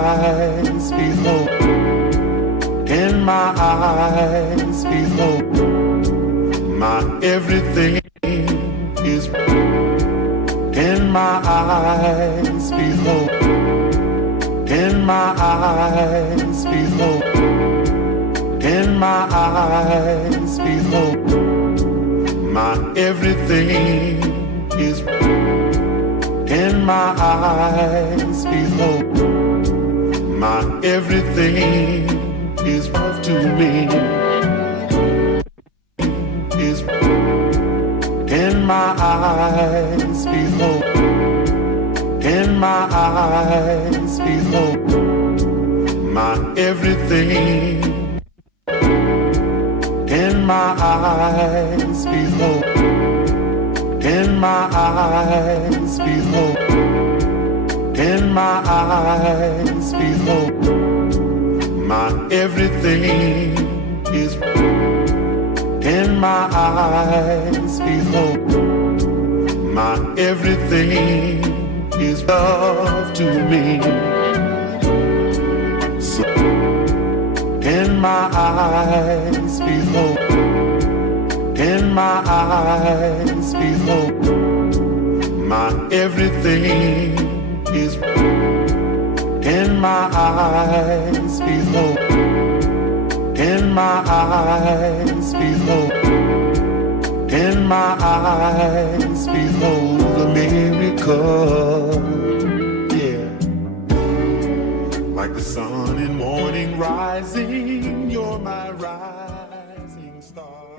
eyes behold, in my eyes behold, my everything is in my eyes behold, in my eyes behold, in my eyes behold, my everything is in my eyes behold, my everything is love to me, is in my eyes behold, in my eyes behold, my everything in my eyes behold, in my eyes behold, in my eyes behold, my everything is in my eyes behold, my everything is love to me. So in my eyes behold, in my eyes behold, my everything is in my eyes behold, in my eyes behold, in my eyes behold a miracle, yeah. Like the sun in morning rising, you're my rising star.